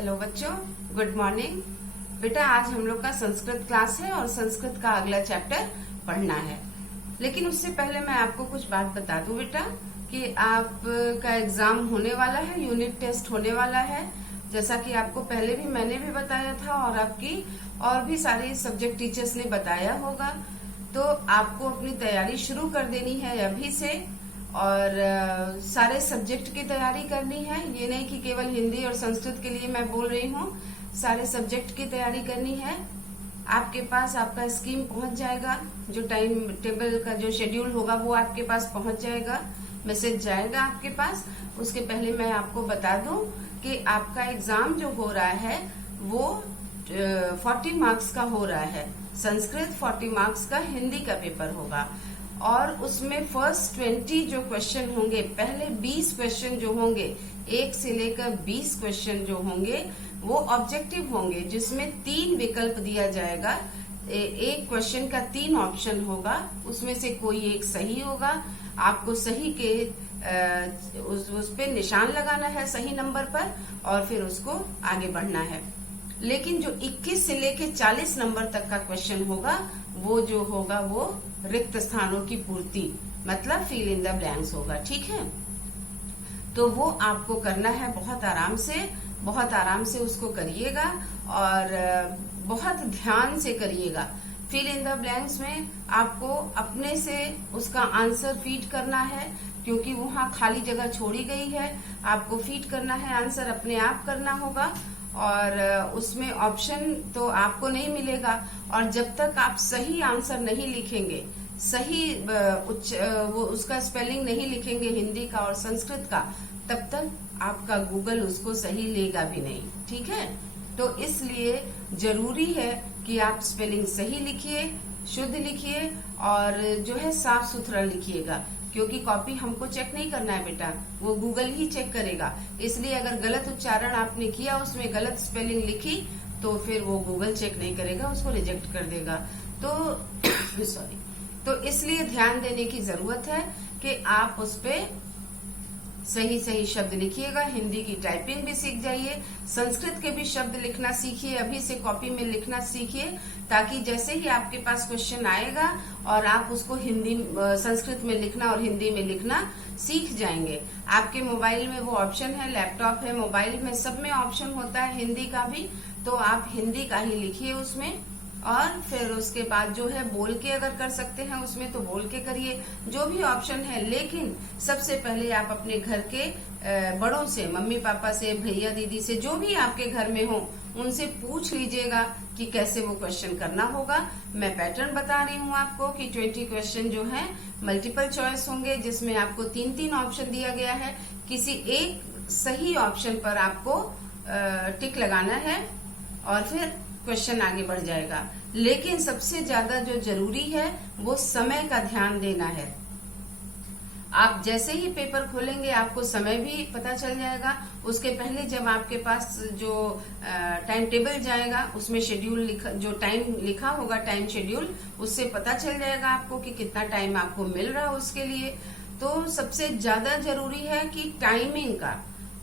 Hello बच्चों, good morning. बेटा आज हम लोग का संस्कृत क्लास है और संस्कृत का अगला चैप्टर पढ़ना है। लेकिन उससे पहले मैं आपको कुछ बात बता दूं बेटा कि आपका एग्जाम होने वाला है, यूनिट टेस्ट होने वाला है। जैसा कि आपको पहले भी मैंने भी बताया था और आपकी और भी सारे सब्जेक्ट टीचर्स ने बताया होगा। तो आपको अपनी तैयारी शुरू कर देनी है अभी से और सारे सब्जेक्ट की तैयारी करनी है। ये नहीं कि केवल हिंदी और संस्कृत के लिए मैं बोल रही हूँ, सारे सब्जेक्ट की तैयारी करनी है। आपके पास आपका स्कीम पहुंच जाएगा, जो टाइम टेबल का जो शेड्यूल होगा वो आपके पास पहुंच जाएगा, मैसेज जाएगा आपके पास। उसके पहले मैं आपको बता दूं कि आपका एग्जाम जो हो रहा है वो 40 मार्क्स का हो रहा है। संस्कृत 40 मार्क्स का, हिंदी का पेपर होगा और उसमें फर्स्ट 20 जो क्वेश्चन होंगे, पहले 20 क्वेश्चन जो होंगे, 1 से लेकर 20 क्वेश्चन जो होंगे वो ऑब्जेक्टिव होंगे, जिसमें 3 विकल्प दिया जाएगा। एक क्वेश्चन का 3 ऑप्शन होगा, उसमें से कोई एक सही होगा। आपको सही के उस पे निशान लगाना है सही नंबर पर और फिर उसको आगे बढ़ना है। लेकिन जो 21 से लेकर 40 नंबर तक का क्वेश्चन होगा वो जो होगा वो रिक्त स्थानों की पूर्ति, मतलब फिल इन द ब्लैंक्स होगा। ठीक है, तो वो आपको करना है बहुत आराम से उसको करिएगा और बहुत ध्यान से करिएगा। फिल इन द ब्लैंक्स में आपको अपने से उसका आंसर फीड करना है, क्योंकि वहाँ खाली जगह छोड़ी गई है। आपको फीड करना है, आंसर अपने आप करना होगा और उसमें ऑप्शन तो आपको नहीं मिलेगा। और जब तक आप सही आंसर नहीं लिखेंगे, सही वो उसका स्पेलिंग नहीं लिखेंगे हिंदी का और संस्कृत का, तब तक आपका गूगल उसको सही लेगा भी नहीं। ठीक है, तो इसलिए जरूरी है कि आप स्पेलिंग सही लिखिए, शुद्ध लिखिए और जो है साफ सुथरा लिखिएगा, क्योंकि कॉपी हमको चेक नहीं करना है बेटा, वो गूगल ही चेक करेगा। इसलिए अगर गलत उच्चारण आपने किया, उसमें गलत स्पेलिंग लिखी, तो फिर वो गूगल चेक नहीं करेगा, उसको रिजेक्ट कर देगा। तो सॉरी, तो इसलिए ध्यान देने की जरूरत है कि आप उस पे सही शब्द लिखिएगा। हिंदी की टाइपिंग भी सीख जाइए, संस्कृत के भी शब्द लिखना सीखिए, अभी से कॉपी में लिखना सीखिए, ताकि जैसे ही आपके पास क्वेश्चन आएगा और आप उसको संस्कृत में लिखना और हिंदी में लिखना सीख जाएंगे। आपके मोबाइल में वो ऑप्शन है, लैपटॉप है, मोबाइल में सब में ऑप्शन होता है हिंदी का भी, तो आप हिंदी का ही लिखिए उसमें। और फिर उसके बाद जो है बोल के अगर कर सकते हैं उसमें तो बोल के करिए, जो भी ऑप्शन है। लेकिन सबसे पहले आप अपने घर के बड़ों से, मम्मी पापा से, भैया दीदी से, जो भी आपके घर में हो, उनसे पूछ लीजिएगा कि कैसे वो क्वेश्चन करना होगा। मैं पैटर्न बता रही हूँ आपको कि 20 क्वेश्चन जो है मल्टीपल चॉइस होंगे, जिसमें आपको 3 ऑप्शन दिया गया है। किसी एक सही ऑप्शन पर आपको टिक लगाना है और फिर क्वेश्चन आगे बढ़ जाएगा। लेकिन सबसे ज्यादा जो जरूरी है वो समय का ध्यान देना है। आप जैसे ही पेपर खोलेंगे आपको समय भी पता चल जाएगा। उसके पहले जब आपके पास जो टाइम टेबल जाएगा, उसमें शेड्यूल जो टाइम लिखा होगा, टाइम शेड्यूल, उससे पता चल जाएगा आपको कि कितना टाइम आपको मिल रहा है उसके लिए। तो सबसे ज्यादा जरूरी है कि टाइमिंग का,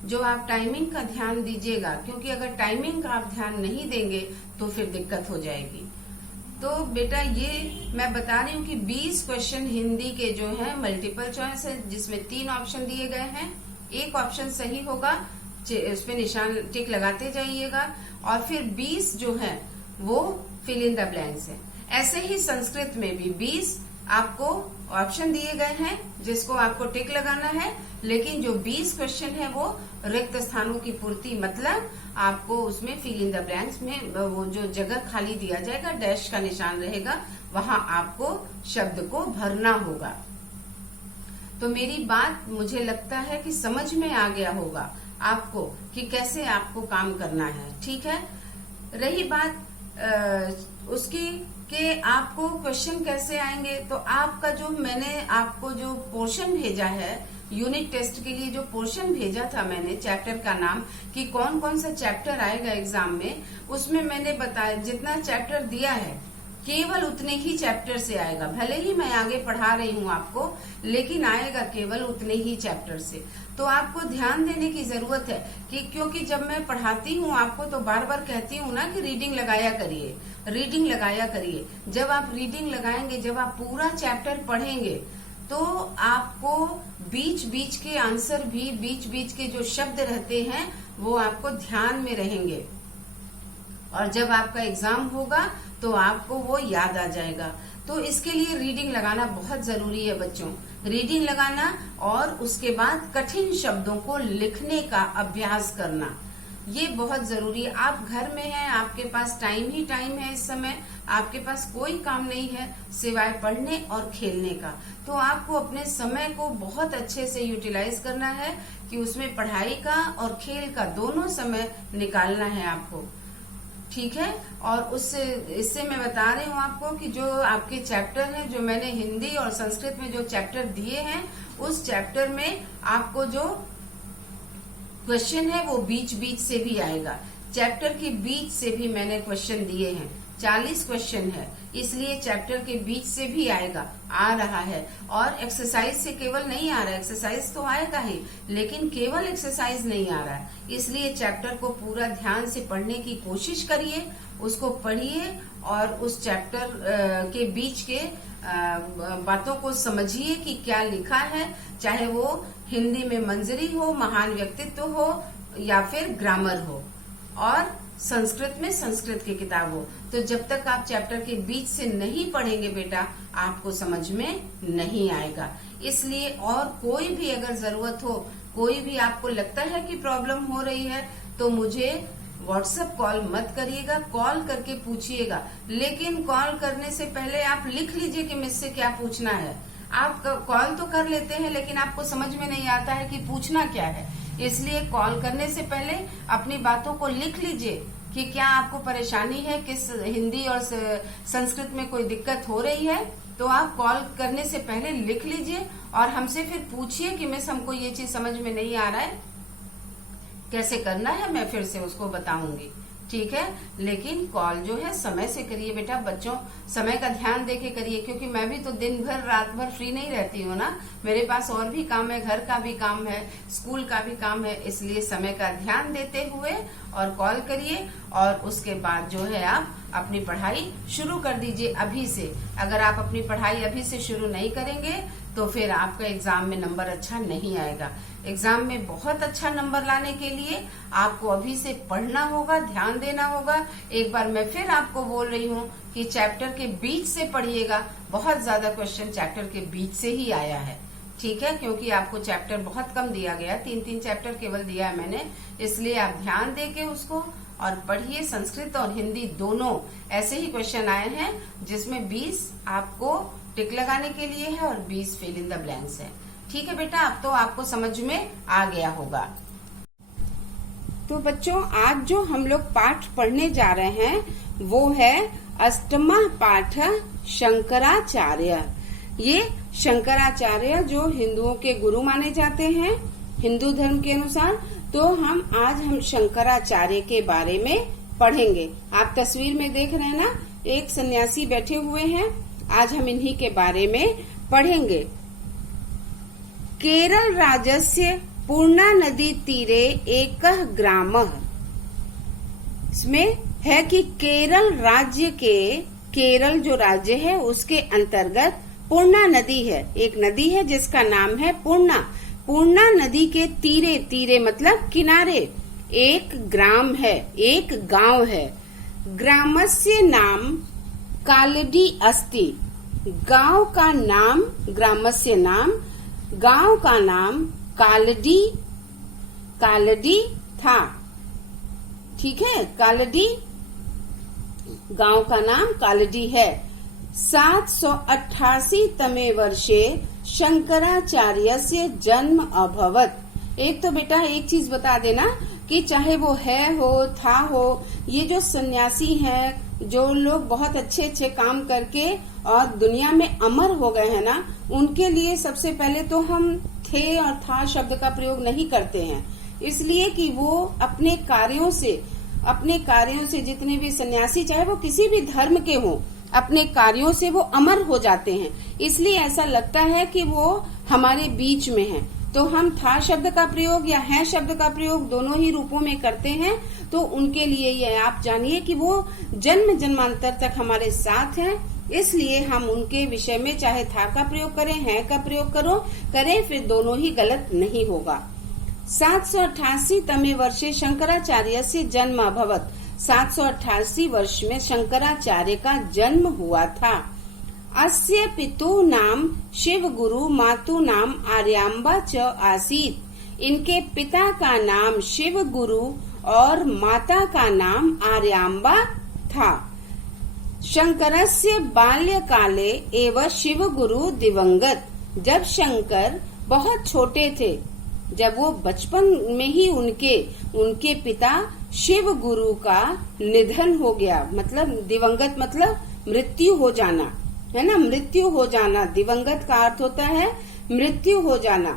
जो आप टाइमिंग का ध्यान दीजिएगा, क्योंकि अगर टाइमिंग का आप ध्यान नहीं देंगे तो फिर दिक्कत हो जाएगी। तो बेटा ये मैं बता रही हूँ कि 20 क्वेश्चन हिंदी के जो है मल्टीपल चॉइस है, जिसमें 3 ऑप्शन दिए गए हैं। एक ऑप्शन सही होगा, उसमें निशान टिक लगाते जाइएगा और फिर 20 जो है वो फिल इन द ब्लैंक्स है। ऐसे ही संस्कृत में भी 20 आपको ऑप्शन दिए गए हैं जिसको आपको टिक लगाना है, लेकिन जो 20 क्वेश्चन है वो रिक्त स्थानों की पूर्ति, मतलब आपको उसमें फिल इन द ब्लैंक्स में वो जो जगह खाली दिया जाएगा, डैश का निशान रहेगा, वहां आपको शब्द को भरना होगा। तो मेरी बात मुझे लगता है कि समझ में आ गया होगा आपको कि कैसे आपको काम करना है। ठीक है, रही बात उसकी कि आपको क्वेश्चन कैसे आएंगे, तो आपका जो मैंने आपको जो पोर्शन भेजा है, यूनिट टेस्ट के लिए जो पोर्शन भेजा था मैंने, चैप्टर का नाम कि कौन कौन सा चैप्टर आएगा एग्जाम में, उसमें मैंने बताया जितना चैप्टर दिया है केवल उतने ही चैप्टर से आएगा। भले ही मैं आगे पढ़ा रही हूँ आपको, लेकिन आएगा केवल उतने ही चैप्टर से। तो आपको ध्यान देने की जरूरत है कि क्योंकि जब मैं पढ़ाती हूँ आपको तो बार बार कहती हूँ ना कि रीडिंग लगाया करिए, रीडिंग लगाया करिए। जब आप रीडिंग लगाएंगे, जब आप पूरा चैप्टर पढ़ेंगे तो आपको बीच बीच के आंसर भी, बीच बीच के जो शब्द रहते हैं वो आपको ध्यान में रहेंगे और जब आपका एग्जाम होगा तो आपको वो याद आ जाएगा। तो इसके लिए रीडिंग लगाना बहुत जरूरी है बच्चों, रीडिंग लगाना और उसके बाद कठिन शब्दों को लिखने का अभ्यास करना, ये बहुत जरूरी है। आप घर में हैं, आपके पास टाइम ही टाइम है, इस समय आपके पास कोई काम नहीं है सिवाय पढ़ने और खेलने का, तो आपको अपने समय को बहुत अच्छे से यूटिलाइज करना है कि उसमें पढ़ाई का और खेल का दोनों समय निकालना है आपको, ठीक है। और इससे मैं बता रही हूँ आपको कि जो आपके चैप्टर हैं, जो मैंने हिंदी और संस्कृत में जो चैप्टर दिए हैं, उस चैप्टर में आपको जो क्वेश्चन है वो बीच बीच से भी आएगा। चैप्टर के बीच से भी मैंने क्वेश्चन दिए हैं, 40 क्वेश्चन है, इसलिए चैप्टर के बीच से भी आएगा, आ रहा है। और एक्सरसाइज से केवल नहीं आ रहा है, एक्सरसाइज तो आएगा ही, लेकिन केवल एक्सरसाइज नहीं आ रहा है। इसलिए चैप्टर को पूरा ध्यान से पढ़ने की कोशिश करिए, उसको पढ़िए और उस चैप्टर के बीच के बातों को समझिए कि क्या लिखा है, चाहे वो हिंदी में मंजरी हो, महान व्यक्तित्व हो या फिर ग्रामर हो, और संस्कृत में संस्कृत की किताब हो। तो जब तक आप चैप्टर के बीच से नहीं पढ़ेंगे बेटा, आपको समझ में नहीं आएगा। इसलिए और कोई भी अगर जरूरत हो, कोई भी आपको लगता है कि प्रॉब्लम हो रही है, तो मुझे व्हाट्सएप कॉल मत करिएगा, कॉल करके पूछिएगा। लेकिन कॉल करने से पहले आप लिख लीजिए कि मुझसे क्या पूछना है। आप कॉल तो कर लेते हैं लेकिन आपको समझ में नहीं आता है कि पूछना क्या है, इसलिए कॉल करने से पहले अपनी बातों को लिख लीजिए कि क्या आपको परेशानी है, किस हिंदी और संस्कृत में कोई दिक्कत हो रही है, तो आप कॉल करने से पहले लिख लीजिए और हमसे फिर पूछिए कि मिस हमको ये चीज समझ में नहीं आ रहा है, कैसे करना है, मैं फिर से उसको बताऊंगी, ठीक है। लेकिन कॉल जो है समय से करिए बेटा, बच्चों समय का ध्यान देके करिए, क्योंकि मैं भी तो दिन भर रात भर फ्री नहीं रहती हूँ ना, मेरे पास और भी काम है, घर का भी काम है, स्कूल का भी काम है, इसलिए समय का ध्यान देते हुए और कॉल करिए। और उसके बाद जो है आप अपनी पढ़ाई शुरू कर दीजिए अभी से। अगर आप अपनी पढ़ाई अभी से शुरू नहीं करेंगे तो फिर आपका एग्जाम में नंबर अच्छा नहीं आएगा। एग्जाम में बहुत अच्छा नंबर लाने के लिए आपको अभी से पढ़ना होगा, ध्यान देना होगा। एक बार मैं फिर आपको बोल रही हूँ कि चैप्टर के बीच से पढ़िएगा, बहुत ज्यादा क्वेश्चन चैप्टर के बीच से ही आया है, ठीक है, क्योंकि आपको चैप्टर बहुत कम दिया गया, 3-3 चैप्टर केवल दिया है मैंने, इसलिए आप ध्यान देके उसको और पढ़िए। संस्कृत और हिंदी दोनों ऐसे ही क्वेश्चन आए हैं जिसमें 20 आपको टिक लगाने के लिए है और 20 फिल इन द ब्लैंक्स है, ठीक है बेटा। अब तो आपको समझ में आ गया होगा। तो बच्चों आज जो हम लोग पाठ पढ़ने जा रहे हैं वो है अष्टमा पाठ शंकराचार्य। ये शंकराचार्य जो हिंदुओं के गुरु माने जाते हैं हिंदू धर्म के अनुसार, तो आज हम शंकराचार्य के बारे में पढ़ेंगे। आप तस्वीर में देख रहे हैं ना, एक सन्यासी बैठे हुए हैं, आज हम इन्हीं के बारे में पढ़ेंगे। केरल राज्यस्य पूर्णा नदी तीरे एक ग्रामः। इसमें है कि केरल राज्य के, केरल जो राज्य है उसके अंतर्गत पूर्णा नदी है, एक नदी है जिसका नाम है पूर्णा। पूर्णा नदी के तीरे, तीरे मतलब किनारे, एक ग्राम है, एक गांव है। ग्रामस्य नाम कालडी अस्ति। गांव का नाम, ग्रामस्य नाम, गांव का नाम कालडी, कालडी था, ठीक है, कालडी गांव का नाम कालडी है। 788 तमे वर्षे शंकराचार्यस्य जन्म अभवत। एक तो बेटा एक चीज बता देना कि चाहे वो है हो, था हो, ये जो सन्यासी हैं, जो लोग बहुत अच्छे अच्छे काम करके और दुनिया में अमर हो गए हैं ना, उनके लिए सबसे पहले तो हम थे और था शब्द का प्रयोग नहीं करते हैं, इसलिए कि वो अपने कार्यों से जितने भी सन्यासी, चाहे वो किसी भी धर्म के हों, अपने कार्यों से वो अमर हो जाते हैं, इसलिए ऐसा लगता है कि वो हमारे बीच में हैं। तो हम था शब्द का प्रयोग या है शब्द का प्रयोग दोनों ही रूपों में करते हैं। तो उनके लिए ये आप जानिए कि वो जन्म जन्मांतर तक हमारे साथ हैं, इसलिए हम उनके विषय में चाहे था का प्रयोग करें, है का प्रयोग करें, फिर दोनों ही गलत नहीं होगा। 788 तमे वर्षे शंकराचार्य से जन्म अभवत। 788 वर्ष में शंकराचार्य का जन्म हुआ था। अस्य पितु नाम शिव गुरु मातु नाम आर्यांबा च आसीत। इनके पिता का नाम शिव गुरु और माता का नाम आर्यांबा था। शंकरस्य बाल्यकाले एवं शिव गुरु दिवंगत। जब शंकर बहुत छोटे थे, जब वो बचपन में ही उनके पिता शिव गुरु का निधन हो गया। मतलब दिवंगत मतलब मृत्यु हो जाना, है ना, मृत्यु हो जाना। दिवंगत का अर्थ होता है मृत्यु हो जाना।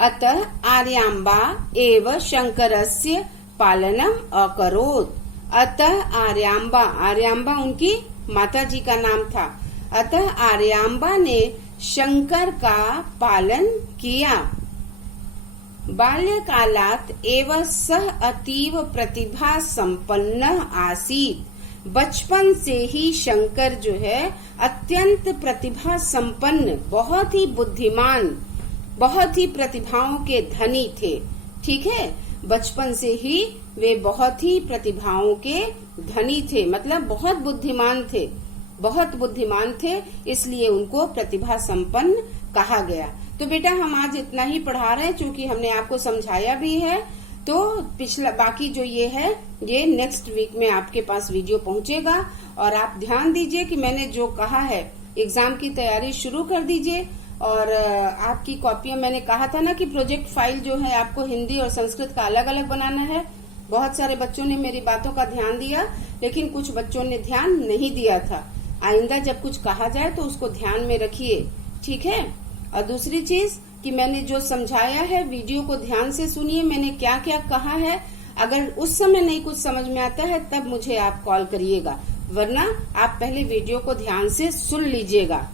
अतः आर्यांबा एवं शंकरस्य पालनम अकरोत्। अतः आर्यांबा उनकी माता जी का नाम था। अतः आर्यांबा ने शंकर का पालन किया। बाल्यकालात् एव सह अतीव प्रतिभा संपन्न आसीत। बचपन से ही शंकर जो है अत्यंत प्रतिभा संपन्न, बहुत ही बुद्धिमान, बहुत ही प्रतिभाओं के धनी थे। ठीक है, बचपन से ही वे बहुत ही प्रतिभाओं के धनी थे, मतलब बहुत बुद्धिमान थे, इसलिए उनको प्रतिभा संपन्न कहा गया। तो बेटा हम आज इतना ही पढ़ा रहे हैं, क्योंकि हमने आपको समझाया भी है। तो पिछला बाकी जो ये है ये नेक्स्ट वीक में आपके पास वीडियो पहुंचेगा। और आप ध्यान दीजिए कि मैंने जो कहा है, एग्जाम की तैयारी शुरू कर दीजिए। और आपकी कॉपियां, मैंने कहा था ना कि प्रोजेक्ट फाइल जो है आपको हिंदी और संस्कृत का अलग अलग बनाना है। बहुत सारे बच्चों ने मेरी बातों का ध्यान दिया, लेकिन कुछ बच्चों ने ध्यान नहीं दिया था। आइंदा जब कुछ कहा जाए तो उसको ध्यान में रखिए, ठीक है। और दूसरी चीज कि मैंने जो समझाया है, वीडियो को ध्यान से सुनिए, मैंने क्या क्या कहा है। अगर उस समय नहीं कुछ समझ में आता है तब मुझे आप कॉल करिएगा, वरना आप पहले वीडियो को ध्यान से सुन लीजिएगा।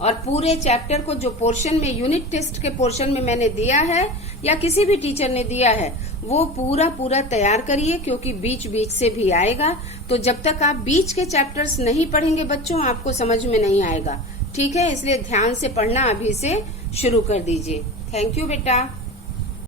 और पूरे चैप्टर को जो पोर्शन में यूनिट टेस्ट के पोर्शन में मैंने दिया है या किसी भी टीचर ने दिया है, वो पूरा तैयार करिए, क्योंकि बीच बीच से भी आएगा। तो जब तक आप बीच के चैप्टर्स नहीं पढ़ेंगे बच्चों, आपको समझ में नहीं आएगा। ठीक है, इसलिए ध्यान से पढ़ना अभी से शुरू कर दीजिए। थैंक यू बेटा।